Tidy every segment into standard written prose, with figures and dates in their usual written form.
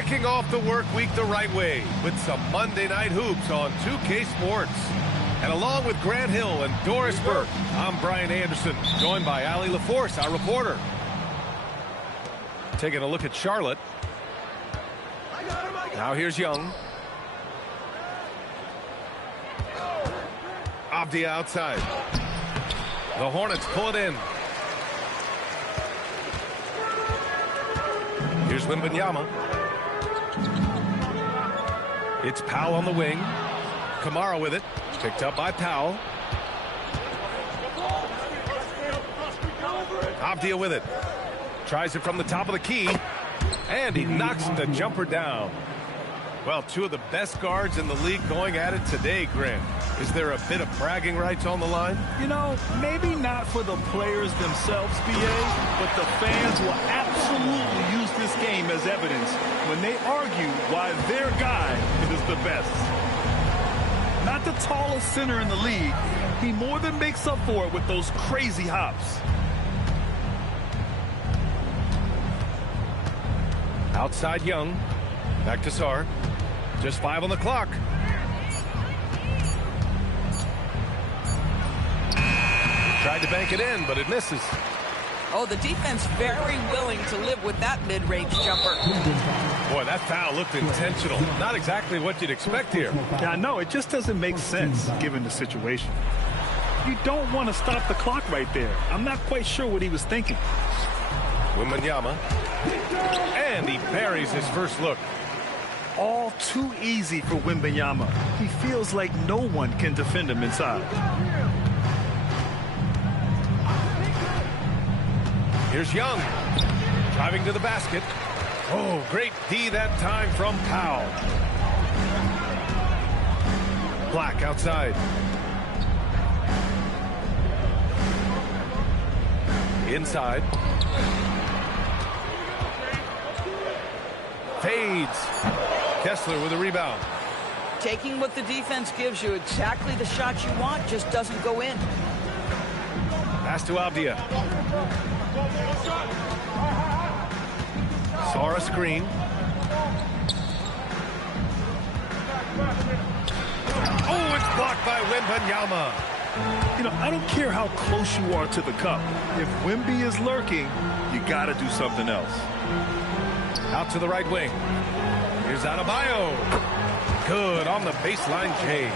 Kicking off the work week the right way with some Monday Night Hoops on 2K Sports. And along with Grant Hill and Doris Burke, I'm Brian Anderson, joined by Allie LaForce, our reporter. Taking a look at Charlotte. Now here's Young. Avdia outside. The Hornets pull it in. Here's Wembanyama. It's Powell on the wing. Kamara with it. Picked up by Powell. Avdia with it. Tries it from the top of the key. And he knocks the jumper down. Well, two of the best guards in the league going at it today, Grant. Is there a bit of bragging rights on the line? You know, maybe not for the players themselves, BA, but the fans will absolutely use this game as evidence when they argue why their guy is the best. Not the tallest center in the league, he more than makes up for it with those crazy hops. Outside Young. Back to Sarr. Just 5 on the clock. Tried to bank it in, but it misses. Oh, the defense very willing to live with that mid-range jumper. Boy, that foul looked intentional. Not exactly what you'd expect here. Yeah, I know. It just doesn't make sense given the situation. You don't want to stop the clock right there. I'm not quite sure what he was thinking. Wembanyama. And he buries his first look. All too easy for Wembanyama. He feels like no one can defend him inside. Here's Young. Driving to the basket. Oh, great D that time from Powell. Black outside. Inside. Fades. Kessler with a rebound. Taking what the defense gives you, exactly the shot you want, just doesn't go in. Pass to Avdia. Saw a screen. Oh, it's blocked by Wembanyama. You know, I don't care how close you are to the cup. If Wemby is lurking, you got to do something else. Out to the right wing. Here's Adebayo. Good on the baseline J.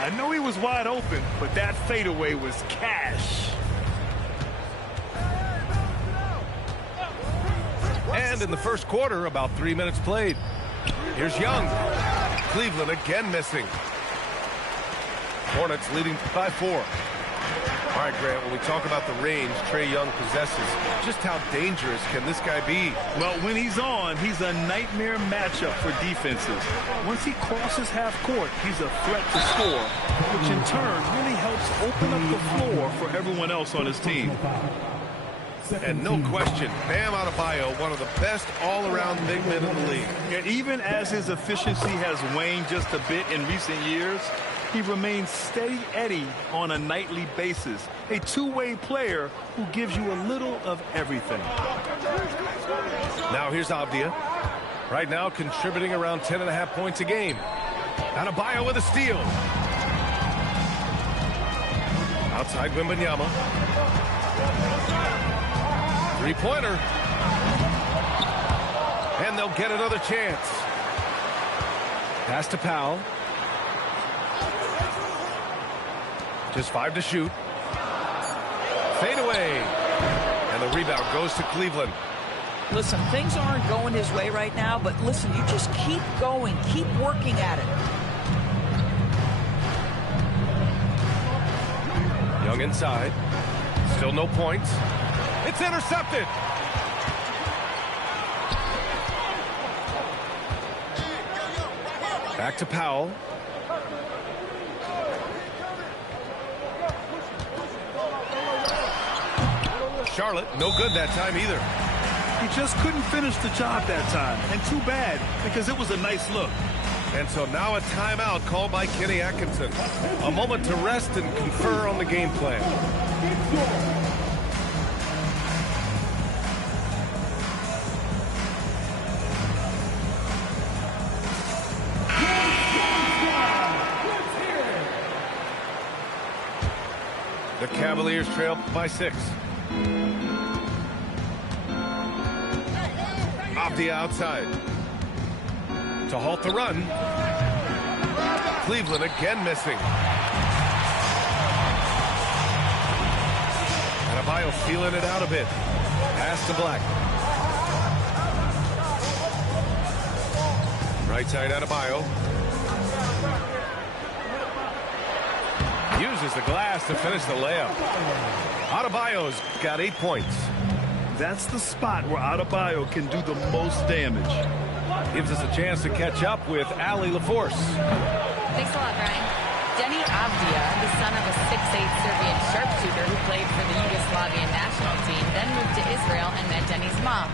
I know he was wide open, but that fadeaway was cash. And in the first quarter, about 3 minutes played. Here's Young. Cleveland again missing. Hornets leading by 4. All right, Grant, when we talk about the range Trae Young possesses, just how dangerous can this guy be? Well, when he's on, he's a nightmare matchup for defenses. Once he crosses half court, he's a threat to score, which in turn really helps open up the floor for everyone else on his team. And no question, Bam Adebayo, one of the best all-around big men in the league. And even as his efficiency has waned just a bit in recent years, he remains steady Eddie on a nightly basis. A two-way player who gives you a little of everything. Now here's Avdia. Right now contributing around 10.5 points a game. Adebayo with a steal. Outside Wembanyama. Three-pointer. And they'll get another chance. Pass to Powell. Just 5 to shoot. Fade away. And the rebound goes to Cleveland. Listen, things aren't going his way right now, but listen, you just keep going, keep working at it. Young inside. Still no points. It's intercepted. Back to Powell. Charlotte, no good that time either. He just couldn't finish the job that time. And too bad, because it was a nice look. And so now a timeout called by Kenny Atkinson. A moment to rest and confer on the game plan. Cavaliers trail by 6. Avdia outside to halt the run. Cleveland again missing. Adebayo feeling it out a bit. Pass to Black. Right side Adebayo. Uses the glass to finish the layup. Adebayo's got 8 points. That's the spot where Adebayo can do the most damage. Gives us a chance to catch up with Allie LaForce. Thanks a lot, Brian. Denny Avdia, the son of a 6'8" Serbian sharpshooter who played for the Yugoslavian national team, then moved to Israel and met Denny's mom.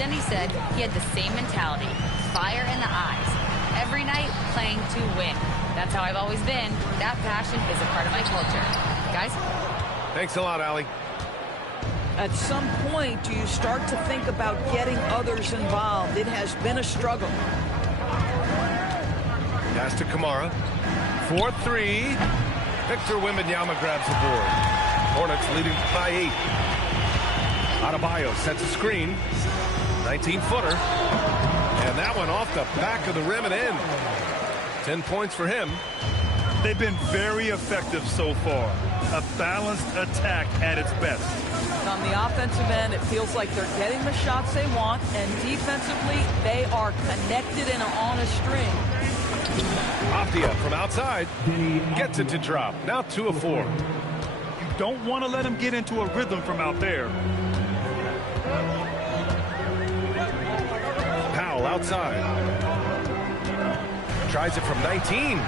Denny said he had the same mentality, fire in the eyes. Every night, playing to win. That's how I've always been. That passion is a part of my culture. Guys? Thanks a lot, Allie. At some point, do you start to think about getting others involved? It has been a struggle. Pass to Kamara. 4-3. Victor Wembanyama grabs the board. Hornets leading by 8. Adebayo sets a screen. 19-footer. And that one off the back of the rim and in. 10 points for him. They've been very effective so far. A balanced attack at its best. On the offensive end, it feels like they're getting the shots they want, and defensively, they are connected and on a string. Avdia from outside gets it to drop. Now 2 of 4. You don't want to let him get into a rhythm from out there. Powell outside. Tries it from 19.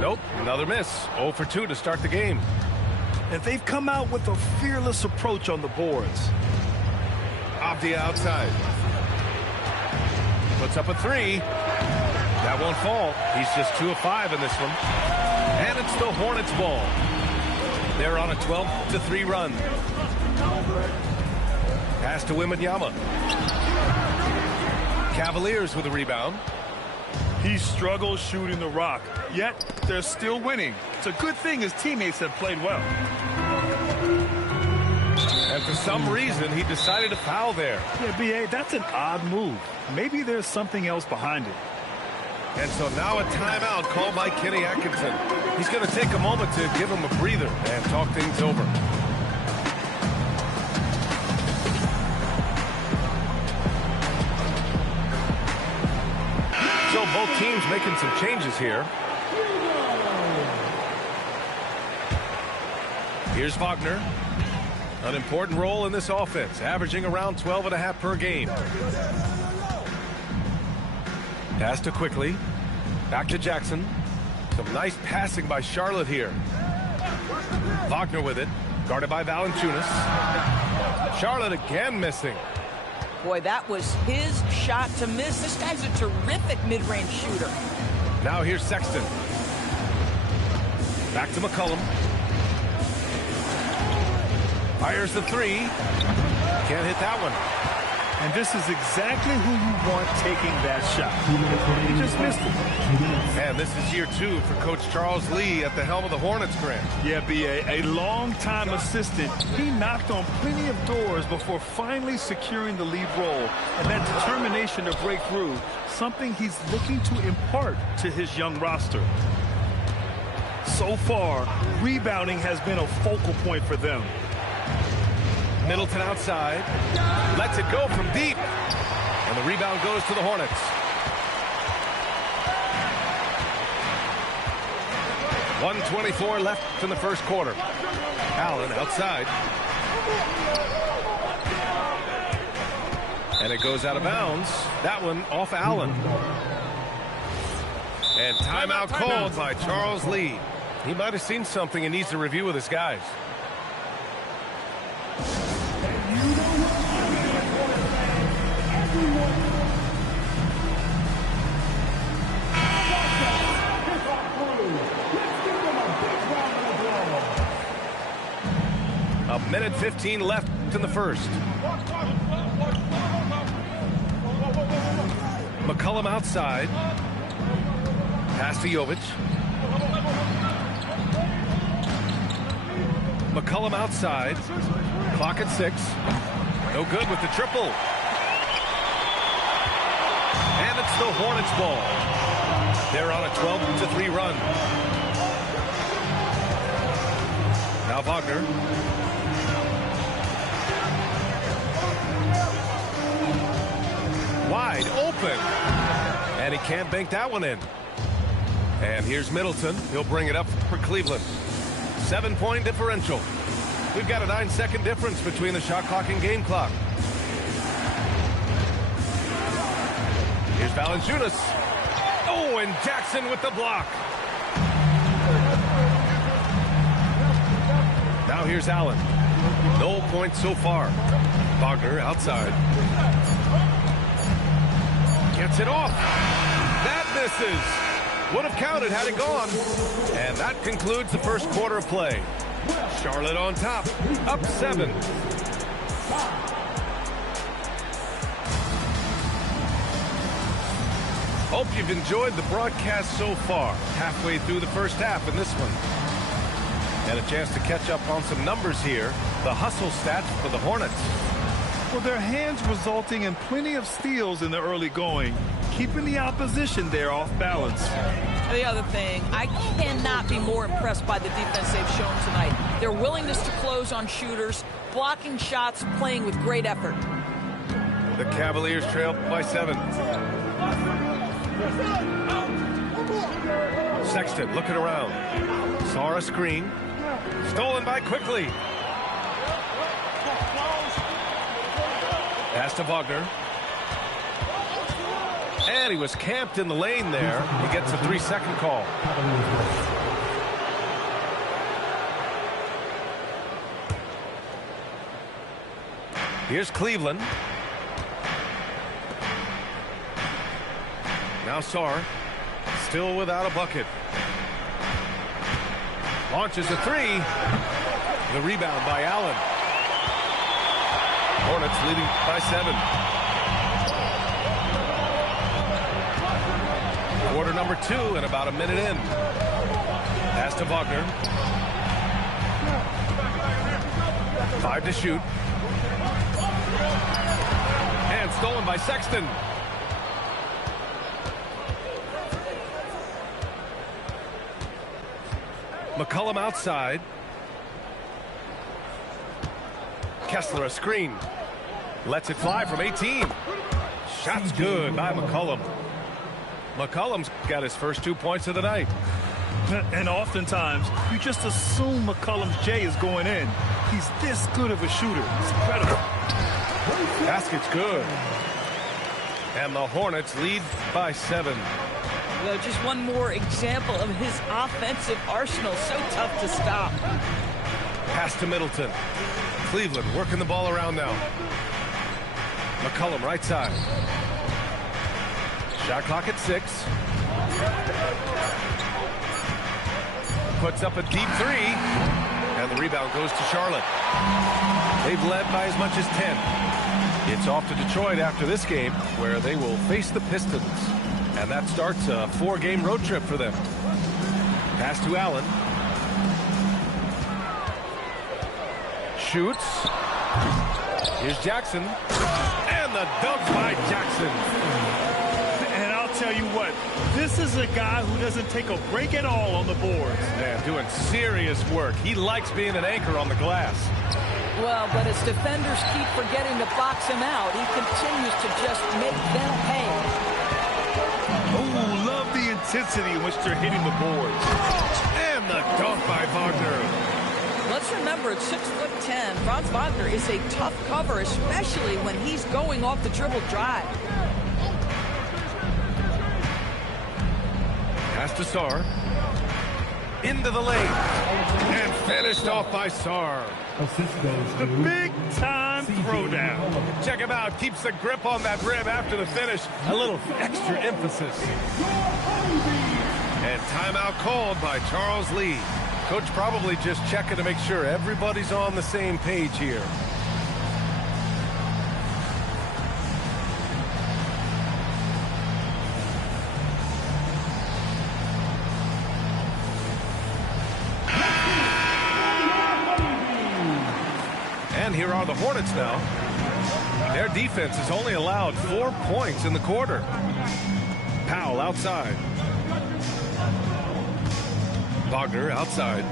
Nope, another miss. 0 for 2 to start the game. And they've come out with a fearless approach on the boards. Avdia outside. Puts up a 3. That won't fall. He's just 2 of 5 in this one. And it's the Hornets ball. They're on a 12-3 run. Pass to Wembanyama. Cavaliers with a rebound. He struggles shooting the rock, yet they're still winning. It's a good thing his teammates have played well. And for some reason, he decided to foul there. Yeah, BA, that's an odd move. Maybe there's something else behind it. And so now a timeout called by Kenny Atkinson. He's going to take a moment to give him a breather and talk things over. So both teams making some changes here. Here's Wagner. An important role in this offense, averaging around 12.5 per game. Pass to Quickly. Back to Jackson. Some nice passing by Charlotte here. Wagner with it. Guarded by Valanciunas. Charlotte again missing. Boy, that was his shot to miss. This guy's a terrific mid-range shooter. Now here's Sexton. Back to McCollum. Fires the 3. Can't hit that one. And this is exactly who you want taking that shot. He just missed it. And this is year 2 for Coach Charles Lee at the helm of the Hornets, Grant. Yeah, B.A., a long-time assistant. He knocked on plenty of doors before finally securing the lead role. And that determination to break through, something he's looking to impart to his young roster. So far, rebounding has been a focal point for them. Middleton outside. Lets it go from deep. And the rebound goes to the Hornets. .124 left in the first quarter. Allen outside. And it goes out of bounds. That one off Allen. And timeout called by Charles Lee. He might have seen something and needs to review with his guys. A minute 15 left in the first. McCollum outside. Pass to Jovic. McCollum outside. Clock at 6. No good with the triple. And it's the Hornets ball. They're on a 12-3 run. Now Wagner. Wide open. And he can't bank that one in. And here's Middleton. He'll bring it up for Cleveland. 7-point differential. We've got a 9-second difference between the shot clock and game clock. Here's Valanciunas. Oh, and Jackson with the block. Now here's Allen. No points so far. Wagner outside. Gets it off. That misses. Would have counted had it gone. And that concludes the first quarter of play. Charlotte on top, up 7. Hope you've enjoyed the broadcast so far. Halfway through the first half in this one. And a chance to catch up on some numbers here. The hustle stats for the Hornets. Well, their hands resulting in plenty of steals in the early going, keeping the opposition there off balance. The other thing, I cannot be more impressed by the defense they've shown tonight. Their willingness to close on shooters, blocking shots, playing with great effort. The Cavaliers trail by 7. Sexton looking around. Saw a screen. Stolen by Quickly. Pass to Wagner. And he was camped in the lane there. He gets a 3-second call. Here's Cleveland. Now Sarr. Still without a bucket. Launches a 3. The rebound by Allen. Hornets leading by 7. Quarter number 2 and about a minute in. Pass to Wagner. 5 to shoot. And stolen by Sexton. McCollum outside. Kessler a screen. Lets it fly from 18. Shot's good by McCollum. McCollum's got his first 2 points of the night. And oftentimes, you just assume McCollum's J is going in. He's this good of a shooter. It's incredible. Basket's good. And the Hornets lead by 7. Well, just one more example of his offensive arsenal. So tough to stop. Pass to Middleton. Cleveland working the ball around now. McCollum right side. Shot clock at 6. Puts up a deep 3. And the rebound goes to Charlotte. They've led by as much as 10. It's off to Detroit after this game, where they will face the Pistons. And that starts a 4-game road trip for them. Pass to Allen. Shoots. Here's Jackson. And the dunk by Jackson. And I'll tell you what, this is a guy who doesn't take a break at all on the boards. Man, doing serious work. He likes being an anchor on the glass. Well, but as defenders keep forgetting to box him out, he continues to just make them pay. Oh, love the intensity in which they're hitting the boards. And the dunk by Wagner. Let's remember, at 6'10", Franz Wagner is a tough cover, especially when he's going off the dribble drive. Pass to Sarr. Into the lane. And finished off by Sarr. The big-time throwdown. Check him out. Keeps the grip on that rim after the finish. A little extra emphasis. And timeout called by Charles Lee. Coach probably just checking to make sure everybody's on the same page here. are the Hornets now. Their defense has only allowed 4 points in the quarter. Powell outside. Wagner outside.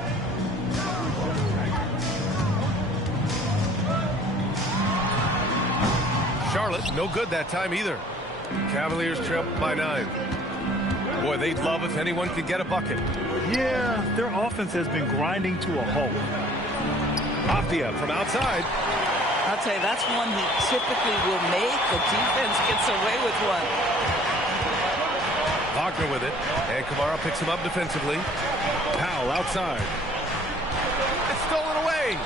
Charlotte, no good that time either. Cavaliers trail by 9. Boy, they'd love if anyone could get a bucket. Yeah, their offense has been grinding to a halt. Avdia from outside. I'll tell you, that's one he typically will make. The defense gets away with one. Wagner with it, and Kamara picks him up defensively. Powell outside. It's stolen away.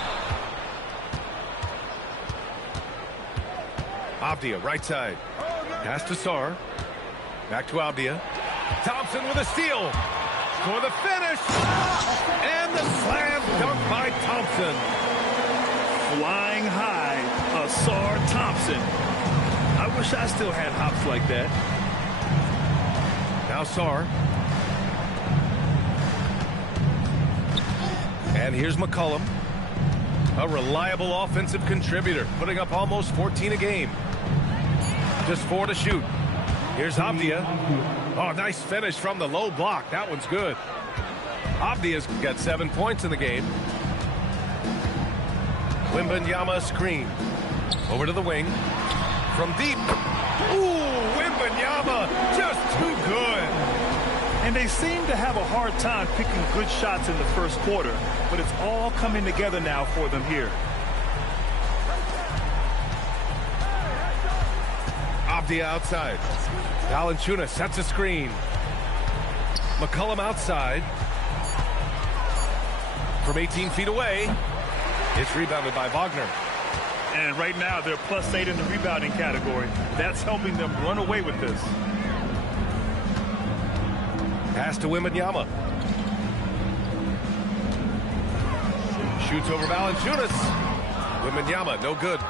Avdia right side. Pass to Sarr. Back to Avdia. Thompson with a steal. For the finish. And the slam dunk by Thompson. Flying high, Sarr Thompson. I wish I still had hops like that. Now Sarr. And here's McCollum. A reliable offensive contributor, putting up almost 14 a game. Just 4 to shoot. Here's Avdia. Oh, nice finish from the low block. That one's good. Avdia's got 7 points in the game. Wembanyama screen. Over to the wing. From deep. Ooh, Wembanyama just too good. And they seem to have a hard time picking good shots in the first quarter, but it's all coming together now for them here. Avdia outside. Valanciunas sets a screen. McCollum outside. From 18 feet away. It's rebounded by Wagner. And right now they're +8 in the rebounding category. That's helping them run away with this. Pass to Wembanyama. Shoots over Valanciunas. Wembanyama, no good.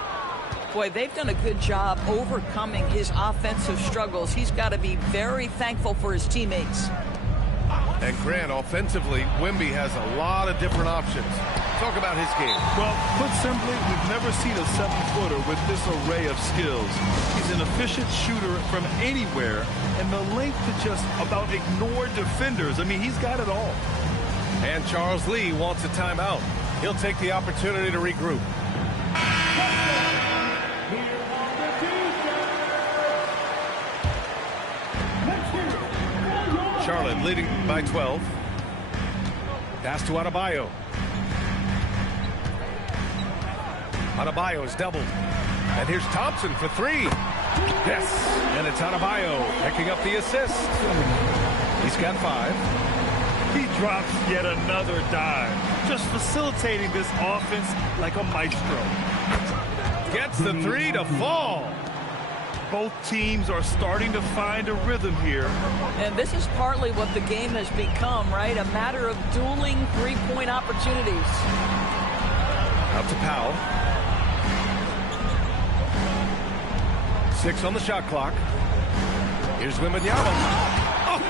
Boy, they've done a good job overcoming his offensive struggles. He's got to be very thankful for his teammates. And Grant, offensively, Wemby has a lot of different options. Talk about his game. Well, put simply, we've never seen a 7-footer with this array of skills. He's an efficient shooter from anywhere, and the length to just about ignore defenders. I mean, he's got it all. And Charles Lee wants a timeout. He'll take the opportunity to regroup. Charlotte leading by 12. Pass to Adebayo. Adebayo is doubled. And here's Thompson for 3. Yes. And it's Adebayo picking up the assist. He's got 5. He drops yet another dive. Just facilitating this offense like a maestro. Gets the 3 to fall. Both teams are starting to find a rhythm here. And this is partly what the game has become, right? A matter of dueling three-point opportunities. Out to Powell. 6 on the shot clock. Here's Wembanyama.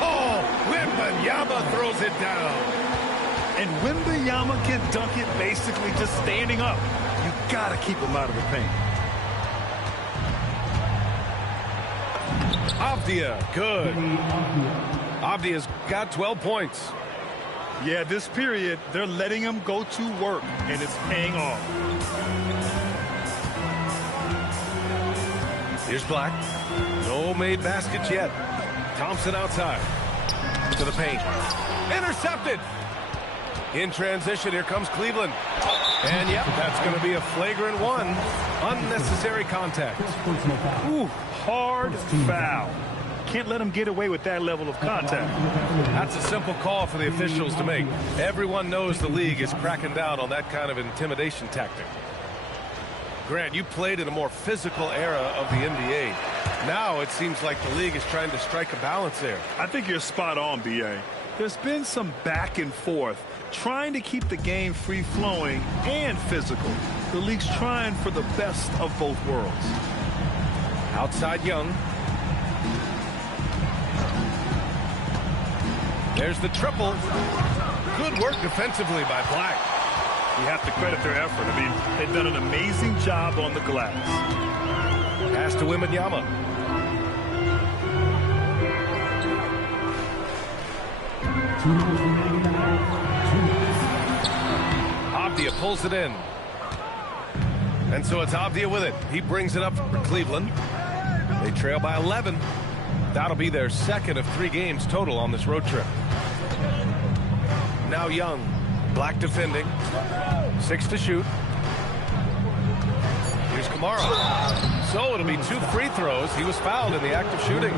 Oh, Wembanyama throws it down. And Wembanyama can dunk it basically just standing up. You got to keep him out of the paint. Avdia, good. Avdia's got 12 points. Yeah, this period, they're letting him go to work, and it's paying off. Here's Black. No made baskets yet. Thompson outside. To the paint. Intercepted. In transition, here comes Cleveland. And, yep, that's going to be a flagrant 1. Unnecessary contact. Ooh, hard foul. Can't let him get away with that level of contact. That's a simple call for the officials to make. Everyone knows the league is cracking down on that kind of intimidation tactic. Grant, you played in a more physical era of the NBA. Now it seems like the league is trying to strike a balance there. I think you're spot on, BA. There's been some back and forth, trying to keep the game free-flowing and physical. The league's trying for the best of both worlds. Outside Young. There's the triple. Good work defensively by Black. You have to credit their effort. I mean, they've done an amazing job on the glass. Pass to Wembanyama. Avdia pulls it in. And so it's Avdia with it. He brings it up for Cleveland. They trail by 11. That'll be their second of 3 games total on this road trip. Now Young. Black defending. 6 to shoot. Here's Kamara. So it'll be 2 free throws. He was fouled in the act of shooting.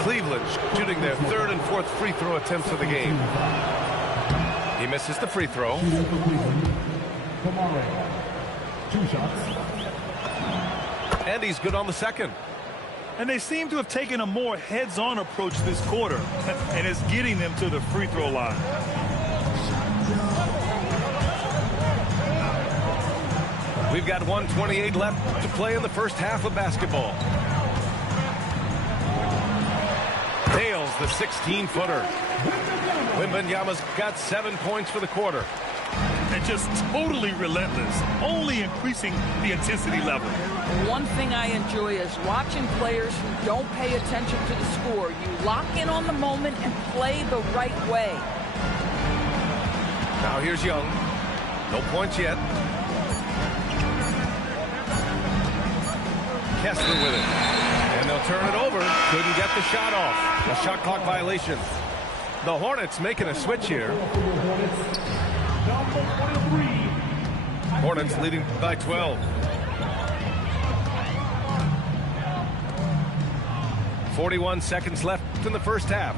Cleveland shooting their 3rd and 4th free throw attempts of the game. He misses the free throw. 2 shots. And he's good on the second. And they seem to have taken a more heads-on approach this quarter, and it's getting them to the free throw line. We've got 1:28 left to play in the first half of basketball. Nails the 16-footer. Wembanyama's got 7 points for the quarter. And just totally relentless, only increasing the intensity level. One thing I enjoy is watching players who don't pay attention to the score. You lock in on the moment and play the right way. Now here's Young. No points yet. Kessler with it. And they'll turn it over. Couldn't get the shot off. A shot clock violation. The Hornets making a switch here. Hornets leading by 12. 41 seconds left in the first half.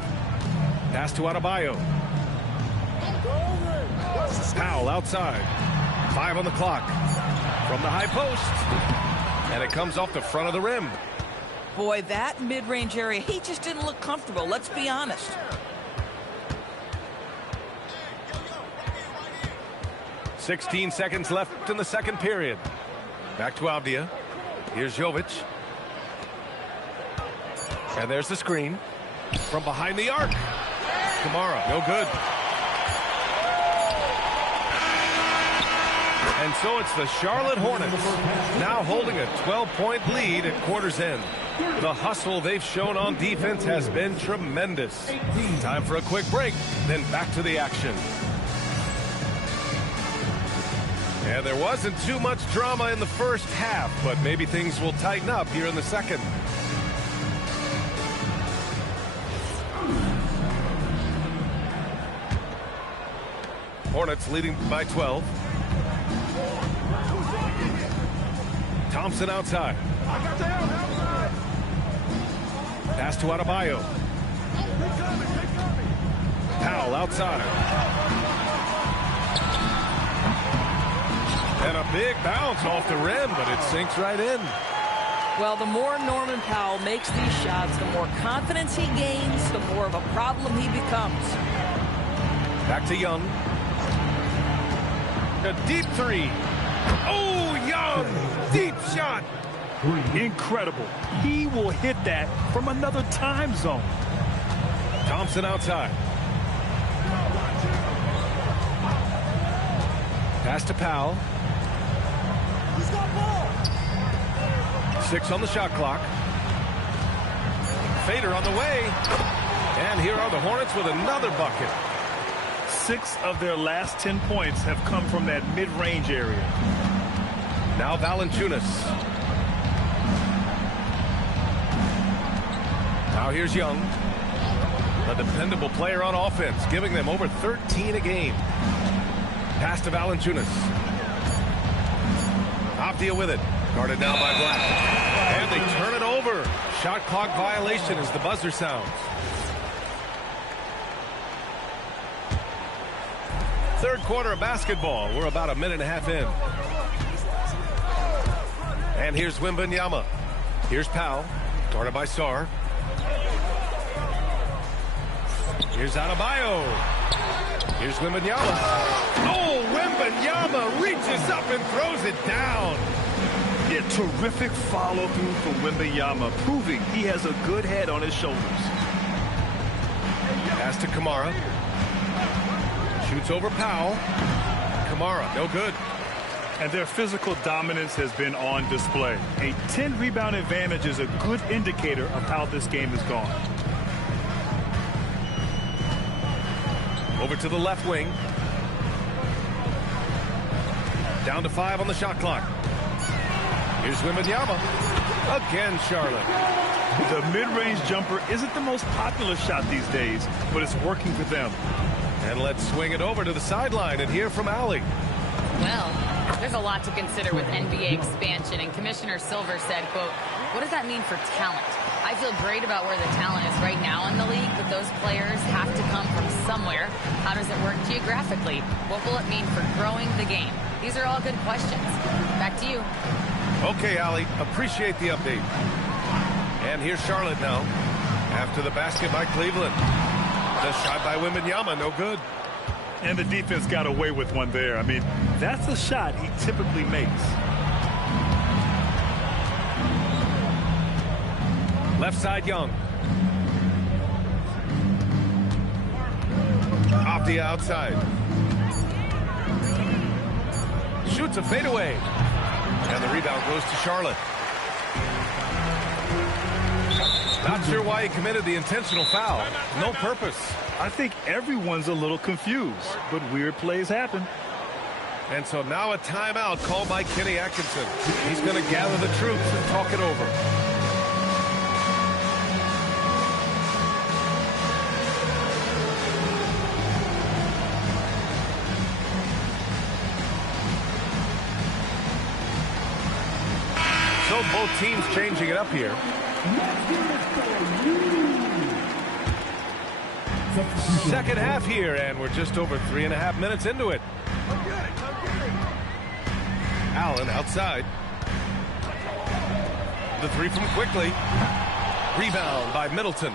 Pass to Adebayo. Powell outside. 5 on the clock. From the high post. And it comes off the front of the rim. Boy, that mid-range area, he just didn't look comfortable. Let's be honest. .16 seconds left in the second period. Back to Avdia. Here's Jovic. And there's the screen. From behind the arc. Kamara, no good. And so it's the Charlotte Hornets now holding a 12-point lead at quarter's end. The hustle they've shown on defense has been tremendous. Time for a quick break, then back to the action. And there wasn't too much drama in the first half, but maybe things will tighten up here in the second. Hornets leading by 12. Thompson outside. Pass to Adebayo. Powell outside. And a big bounce off the rim, but it sinks right in. Well, the more Norman Powell makes these shots, the more confidence he gains, the more of a problem he becomes. Back to Young. A deep three. Oh, Young! Deep shot. Incredible. He will hit that from another time zone. Thompson outside. Pass to Powell. 6 on the shot clock. Fader on the way. And here are the Hornets with another bucket. 6 of their last 10 points have come from that mid-range area. Now Valanciunas. Now here's Young. A dependable player on offense, giving them over 13 a game. Pass to Valanciunas. Avdia with it. Guarded now by Black. And they turn it over. Shot clock violation as the buzzer sounds. Third quarter of basketball. We're about a minute and a half in. And here's Wembanyama. Here's Powell. Guarded by Sarr. Here's Adebayo. Here's Wembanyama. Oh, Wembanyama reaches up and throws it down. Yeah, terrific follow-through from Wembanyama, proving he has a good head on his shoulders. Pass to Kamara. Shoots over Powell. tomorrow. No good. And their physical dominance has been on display. A 10-rebound advantage is a good indicator of how this game has gone. Over to the left wing. Down to 5 on the shot clock. Here's Wembanyama. Again, Charlotte. The mid-range jumper isn't the most popular shot these days, but it's working for them. And let's swing it over to the sideline and hear from Allie. Well, there's a lot to consider with NBA expansion, and Commissioner Silver said, quote, "What does that mean for talent? I feel great about where the talent is right now in the league, but those players have to come from somewhere. How does it work geographically? What will it mean for growing the game?" These are all good questions. Back to you. Okay, Allie, appreciate the update. And here's Charlotte now. After the basket by Cleveland. The shot by Wembanyama, no good. And the defense got away with one there. I mean, that's a shot he typically makes. Left side, Young. Off the outside. Shoots a fadeaway. And the rebound goes to Charlotte. Not sure why he committed the intentional foul. No purpose. I think everyone's a little confused, but weird plays happen. And so now a timeout called by Kenny Atkinson. He's going to gather the troops and talk it over. So both teams changing it up here. Second half here, and we're just over 3.5 minutes into it. Allen outside. The three from Quickly. Rebound by Middleton.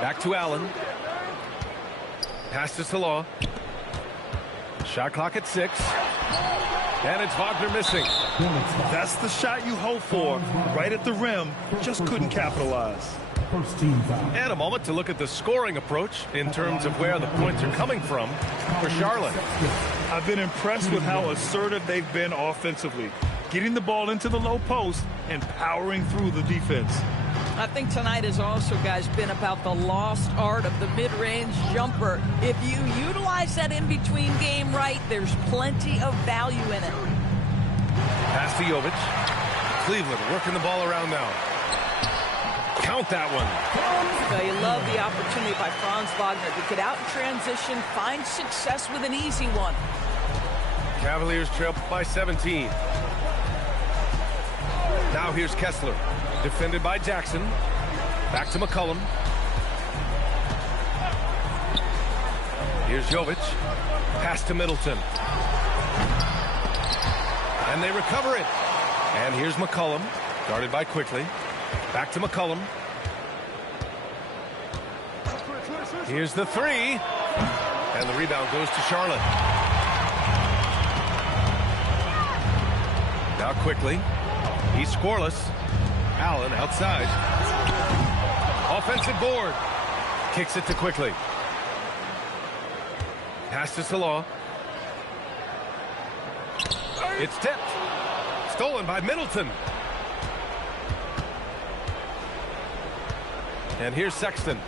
Back to Allen. Pass to Salah. Shot clock at 6. And it's Wagner missing. That's the shot you hope for. Right at the rim. Just couldn't capitalize. First team foul. And a moment to look at the scoring approach in terms of where the points are coming from for Charlotte. I've been impressed with how assertive they've been offensively. Getting the ball into the low post and powering through the defense. I think tonight has also, guys, been about the lost art of the mid-range jumper. If you utilize that in-between game right, there's plenty of value in it. Pass to Jovic. Cleveland working the ball around now. Count that one. Now, you love the opportunity by Franz Wagner to get out in transition, find success with an easy one. Cavaliers trail by 17. Now here's Kessler. Defended by Jackson. Back to McCollum. Here's Jovic. Pass to Middleton. And they recover it. And here's McCollum. Guarded by Quickly. Back to McCollum. Here's the three. And the rebound goes to Charlotte. Now Quickly. He's scoreless. Allen outside. Offensive board. Kicks it to Quickly. Pass to Salah. It's tipped. Stolen by Middleton. And here's Sexton.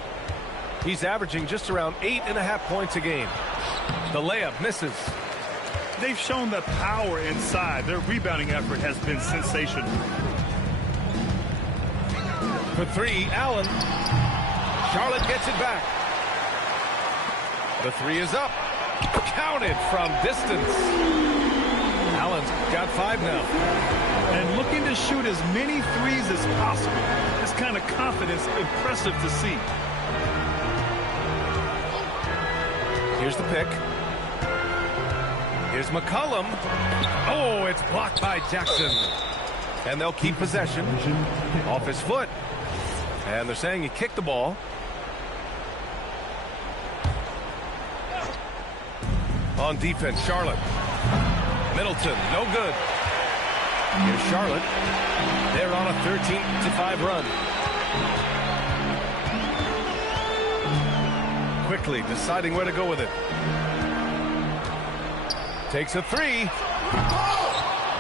He's averaging just around 8.5 points a game. The layup misses. They've shown the power inside. Their rebounding effort has been sensational. For three, Allen. Charlotte gets it back. The three is up. Counted from distance. Allen's got 5 now. And looking to shoot as many threes as possible. This kind of confidence, impressive to see. Here's the pick. Here's McCollum. Oh, it's blocked by Jackson. And they'll keep possession. Off his foot. And they're saying he kicked the ball. On defense, Charlotte. Middleton, no good. Here's Charlotte. They're on a 13-5 run. Quickly deciding where to go with it. Takes a three.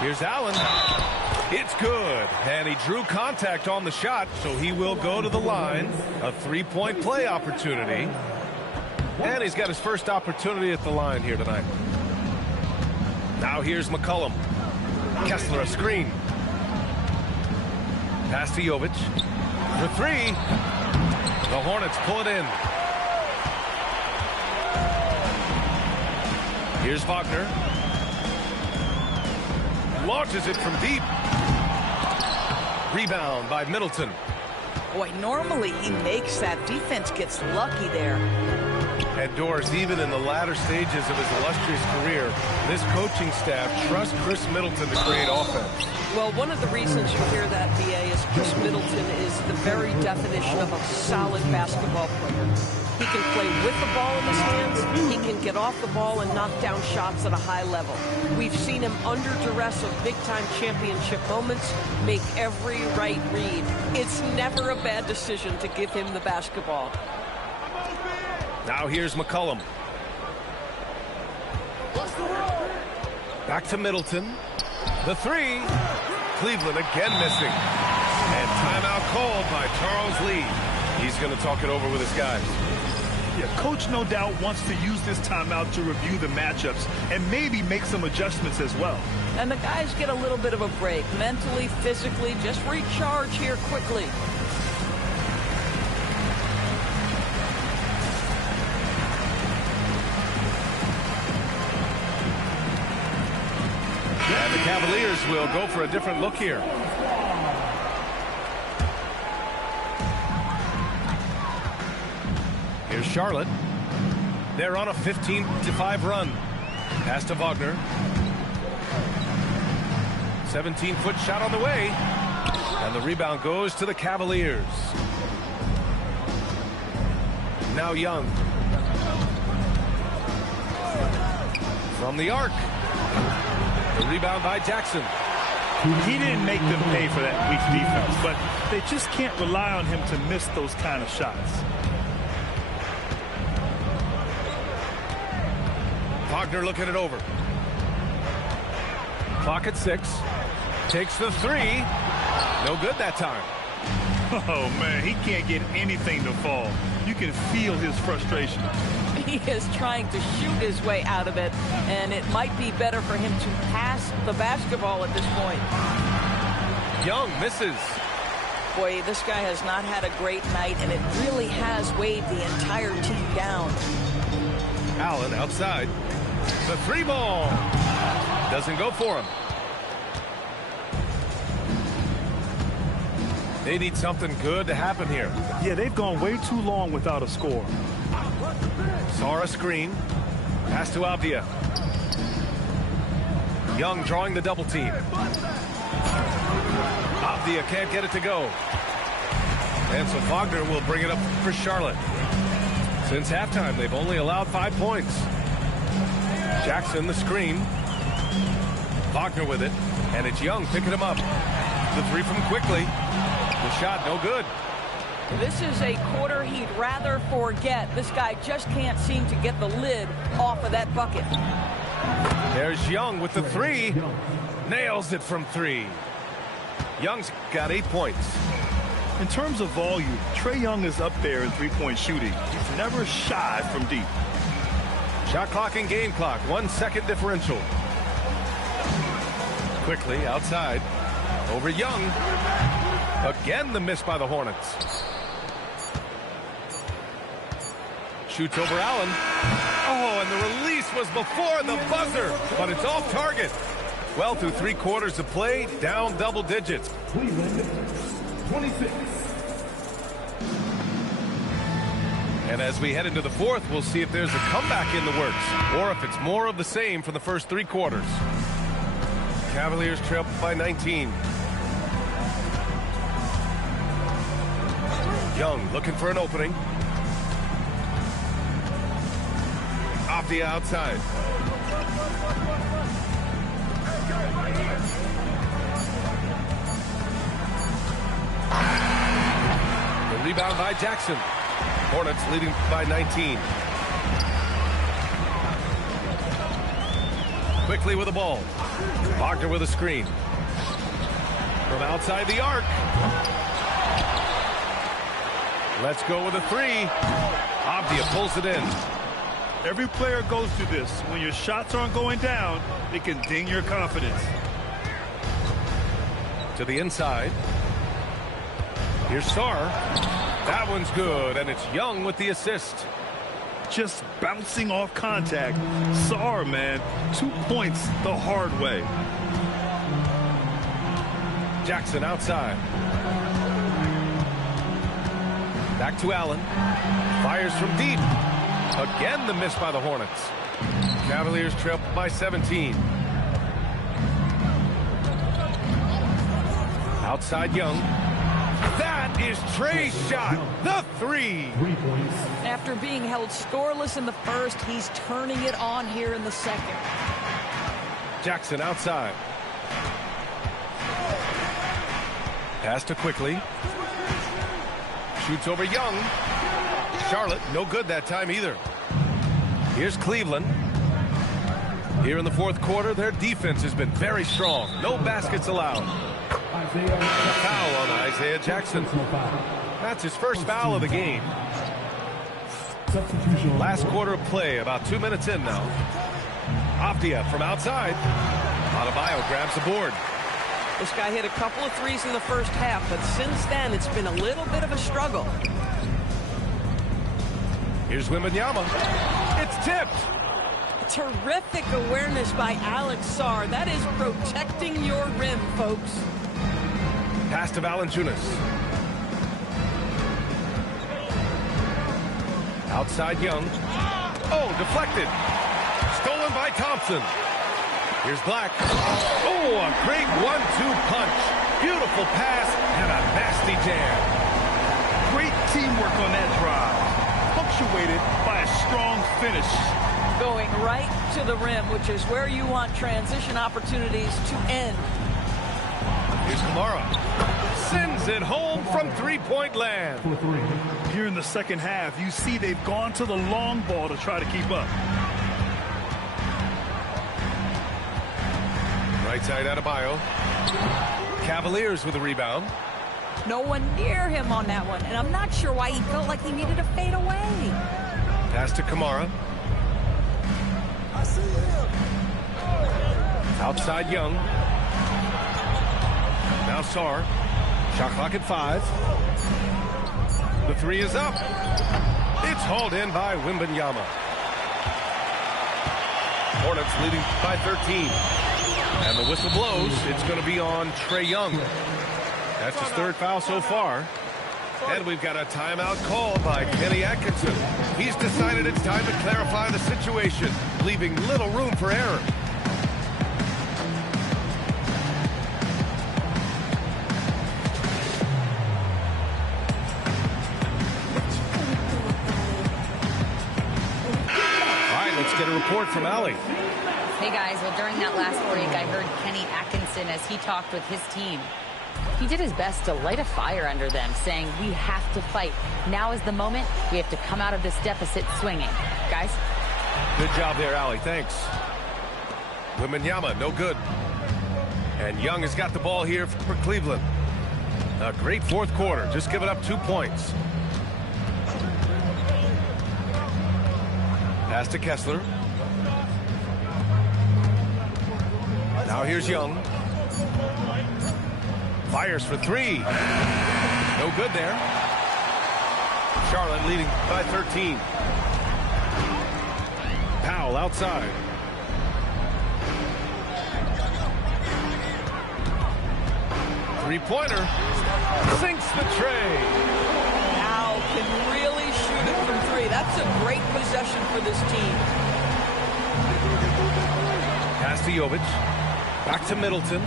Here's Allen. It's good. And he drew contact on the shot, so he will go to the line. A three-point play opportunity. And he's got his first opportunity at the line here tonight. Now here's McCollum. Kessler a screen. Pass to Jovic. For three. The Hornets pull it in. Here's Wagner. Launches it from deep. Rebound by Middleton. Boy, normally he makes that. Defense gets lucky there. And Doris, even in the latter stages of his illustrious career, this coaching staff trusts Chris Middleton to create offense. Well, one of the reasons you hear that, BA, is Chris Middleton is the very definition of a solid basketball player. He can play with the ball in his hands. He can get off the ball and knock down shots at a high level. We've seen him under duress of big-time championship moments make every right read. It's never a bad decision to give him the basketball. Now here's McCollum. Back to Middleton. The three. Cleveland again missing. And timeout called by Charles Lee. He's going to talk it over with his guys. Yeah, coach no doubt wants to use this timeout to review the matchups and maybe make some adjustments as well. And the guys get a little bit of a break. Mentally, physically, just recharge here quickly. And the Cavaliers will go for a different look here. Here's Charlotte. They're on a 15-5 run. Pass to Wagner. 17-foot shot on the way. And the rebound goes to the Cavaliers. Now Young. From the arc. The rebound by Jackson. He didn't make them pay for that weak defense, but they just can't rely on him to miss those kind of shots. Wagner looking it over. Clock at 6. Takes the three. No good that time. Oh, man, he can't get anything to fall. You can feel his frustration. He is trying to shoot his way out of it, and it might be better for him to pass the basketball at this point. Young misses. Boy, this guy has not had a great night, and it really has weighed the entire team down. Allen outside. The three ball. Doesn't go for him. They need something good to happen here. Yeah, they've gone way too long without a score. Saw a screen. Pass to Avdia. Young drawing the double team. Avdia can't get it to go. And so Wagner will bring it up for Charlotte. Since halftime, they've only allowed 5 points. Jackson the screen. Wagner with it. And it's Young picking him up. The three from Quickly. The shot no good. This is a quarter he'd rather forget. This guy just can't seem to get the lid off of that bucket. There's Young with the three. Nails it from three. Young's got 8 points. In terms of volume, Trae Young is up there in three-point shooting. He's never shy from deep. Shot clock and game clock. 1 second differential. Quickly outside. Over Young. Again the miss by the Hornets. Shoots over Allen. Oh, and the release was before the buzzer, but it's off target. Well, through 3 quarters of play, down double digits. Cleveland, 26. And as we head into the fourth, we'll see if there's a comeback in the works, or if it's more of the same from the first 3 quarters. Cavaliers trail by 19. Young looking for an opening. Off the outside. The rebound by Jackson. Hornets leading by 19. quickly with the ball. Wagner with a screen. From outside the arc. Let's go with a three. Avdia pulls it in. Every player goes through this. When your shots aren't going down, it can ding your confidence. To the inside. Here's Sarr. That one's good, and it's Young with the assist. Just bouncing off contact. Sarr, man, 2 points the hard way. Jackson outside. Back to Allen. Fires from deep. Again the miss by the Hornets. Cavaliers trail by 17. Outside Young. That is Trey's shot. The three. After being held scoreless in the first, he's turning it on here in the second. Jackson outside. Pass to Quickly. Shoots over Young. Charlotte, no good that time either. Here's Cleveland. Here in the fourth quarter, their defense has been very strong. No baskets allowed. Foul on Isaiah Jackson. That's his first foul of the game. Last quarter of play, about 2 minutes in now. Avdia from outside. Adebayo grabs the board. This guy hit a couple of threes in the first half, but since then it's been a little bit of a struggle. Here's Wembanyama. It's tipped. Terrific awareness by Alex Sarr. That is protecting your rim, folks. Pass to Valanciunas. Outside Young. Oh, deflected. Stolen by Thompson. Here's Black. Oh, a great 1-2 punch. Beautiful pass and a nasty jam. Great teamwork on that drive. Punctuated by a strong finish. Going right to the rim, which is where you want transition opportunities to end. Here's Kamara. Sends it home from three-point land. Here in the second half, you see they've gone to the long ball to try to keep up. Right side Adebayo. Cavaliers with a rebound. No one near him on that one, and I'm not sure why he felt like he needed to fade away. Pass to Kamara. Outside Young. Now Sarr. Shot clock at 5. The three is up. It's hauled in by Wembanyama. Hornets leading by 13. And the whistle blows. It's going to be on Trae Young. That's his third foul so far. And we've got a timeout called by Kenny Atkinson. He's decided it's time to clarify the situation, leaving little room for error. All right, let's get a report from Allie. Hey guys, well during that last break I heard Kenny Atkinson as he talked with his team. He did his best to light a fire under them, saying we have to fight. Now is the moment. We have to come out of this deficit swinging. Guys? Good job there, Allie. Thanks. Wembanyama, no good. And Young has got the ball here for Cleveland. A great fourth quarter, just giving up 2 points. Pass to Kessler. Now here's Young. Fires for 3. No good there. Charlotte leading by 13. Powell outside. Three-pointer. Sinks the tray. Powell can really shoot it from 3. That's a great possession for this team. Pass to Jovic. Back to Middleton.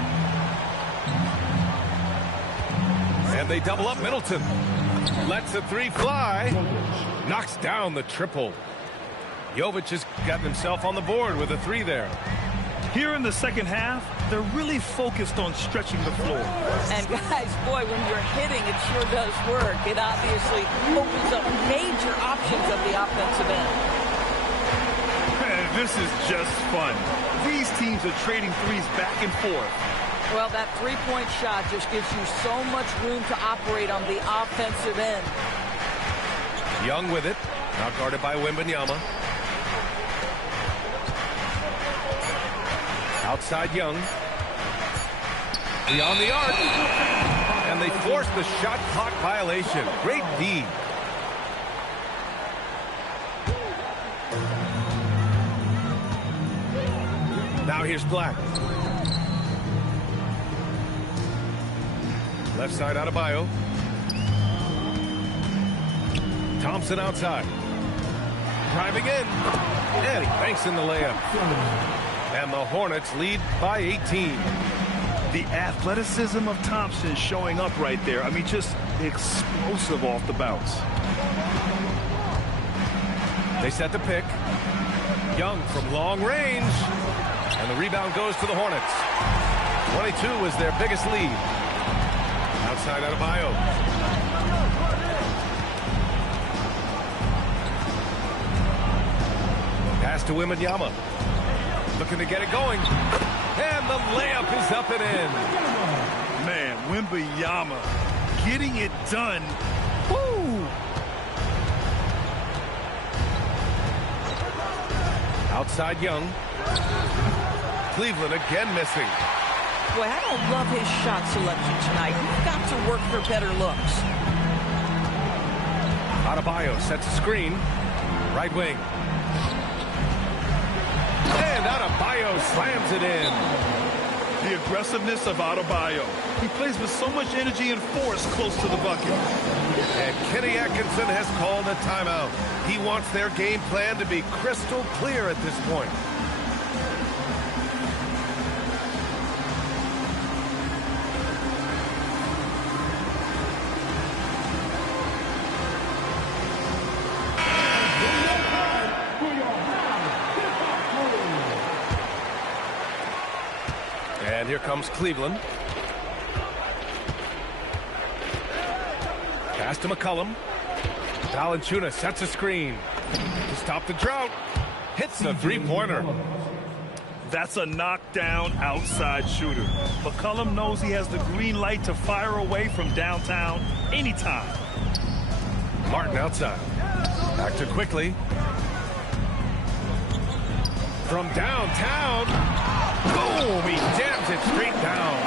And they double up Middleton. Lets the 3 fly. Knocks down the triple. Jovic has gotten himself on the board with a 3 there. Here in the second half, they're really focused on stretching the floor. And guys, boy, when you're hitting, it sure does work. It obviously opens up major options at the offensive end. And This is just fun. These teams are trading threes back and forth. Well, that three-point shot just gives you so much room to operate on the offensive end. Young with it. Now guarded by Wembanyama. Outside Young. Beyond the arc. And they force the shot clock violation. Great D. Now here's Black. Left side Adebayo. Thompson outside. Driving in. And he banks in the layup. And the Hornets lead by 18. The athleticism of Thompson showing up right there. I mean, just explosive off the bounce. They set the pick. Young from long range. And the rebound goes to the Hornets. 22 is their biggest lead. Outside Adebayo. Pass to Wembanyama. Looking to get it going. And the layup is up and in. Man, Wembanyama getting it done. Woo! Outside Young. Cleveland again missing. Boy, I don't love his shot selection tonight. He's got to work for better looks. Adebayo sets a screen. Right wing. And Adebayo slams it in. The aggressiveness of Adebayo. He plays with so much energy and force close to the bucket. And Kenny Atkinson has called a timeout. He wants their game plan to be crystal clear at this point. And here comes Cleveland. Pass to McCollum. Valanciunas sets a screen to stop the drought. Hits the three-pointer. That's a knockdown outside shooter. McCollum knows he has the green light to fire away from downtown anytime. Martin outside. Back to Quickly. From downtown. Boom! He jams it straight down.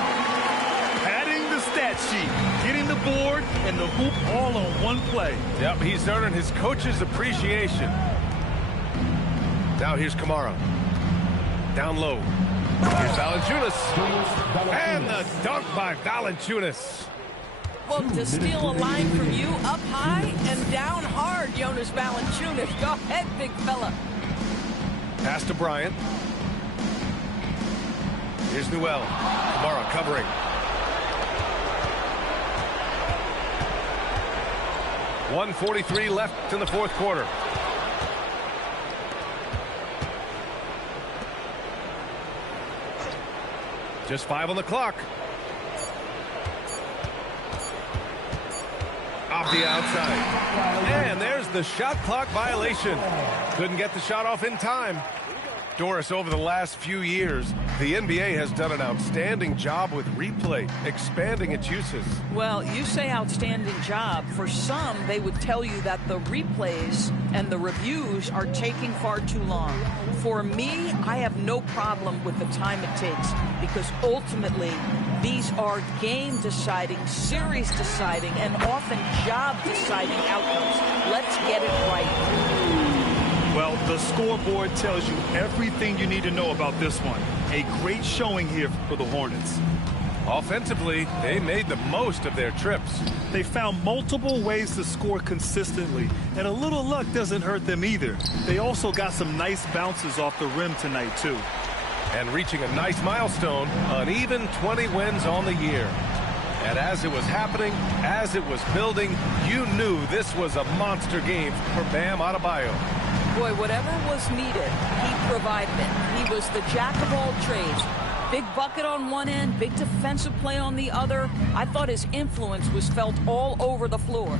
Padding the stat sheet, getting the board and the hoop all on one play. Yep, he's earning his coach's appreciation. Now here's Kamara. Down low. Here's Valanciunas. And the dunk by Valanciunas. Well, to steal a line from you, up high and down hard, Jonas Valanciunas. Go ahead, big fella. Pass to Bryant. Here's Newell. Kamara covering. .143 left in the fourth quarter. Just 5 on the clock. Off the outside. And there's the shot clock violation. Couldn't get the shot off in time. Doris, over the last few years, the NBA has done an outstanding job with replay, expanding its uses. Well, you say outstanding job. For some, they would tell you that the replays and the reviews are taking far too long. For me, I have no problem with the time it takes because ultimately, these are game-deciding, series-deciding, and often job-deciding outcomes. Let's get it right. Well, the scoreboard tells you everything you need to know about this one. A great showing here for the Hornets. Offensively, they made the most of their trips. They found multiple ways to score consistently, and a little luck doesn't hurt them either. They also got some nice bounces off the rim tonight, too. And reaching a nice milestone, an even 20 wins on the year. And as it was happening, as it was building, you knew this was a monster game for Bam Adebayo. Boy, whatever was needed, he provided it. He was the jack of all trades. Big bucket on one end, big defensive play on the other. I thought his influence was felt all over the floor.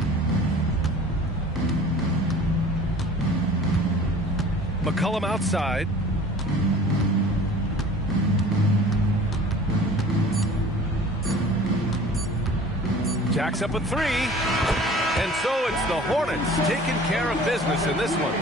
McCollum outside. Jacks up a three. And so it's the Hornets taking care of business in this one.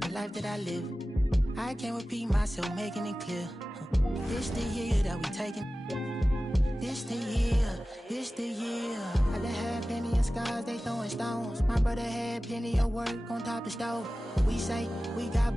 The life that I live, I can't repeat myself, making it clear. This the year that we taking. This the year, this the year. I done had plenty of scars, they throwing stones. My brother had plenty of work on top of stove. We say we got